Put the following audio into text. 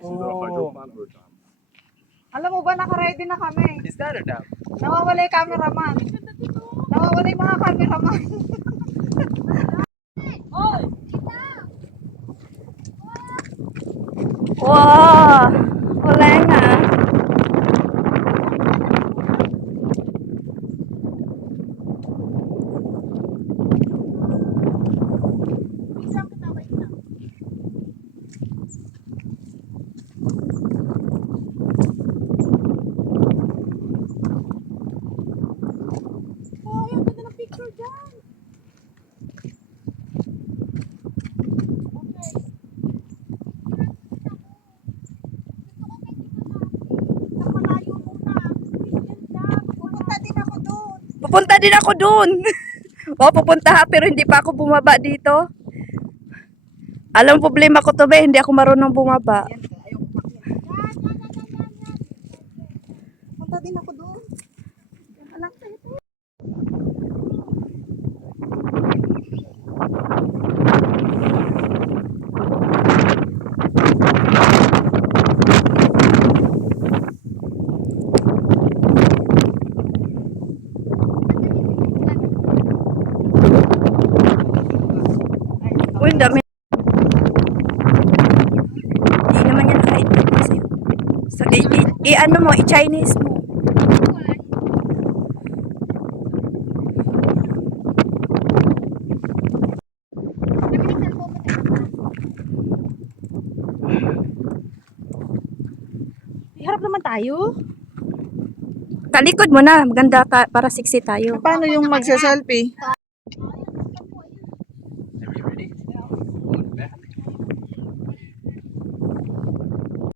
Oh. Alam mo ba, naka-ready na kami. Is that a dam? Nawawala yung cameraman. Nawawala yung mga cameraman. Wow! Wala na. Pupunta din ako doon. O, pupunta ha, pero hindi pa ako bumaba dito. Alam mo, problema ko to, be, hindi ako marunong bumaba. Punta din ako doon. Alam ko ito. Uy, ang dami. Hindi naman yan nakaintindi sa'yo. So, ano mo, i-Chinese mo. Iharap naman tayo. Talikod mo na, maganda para sexy tayo. Paano yung magsa-selfie?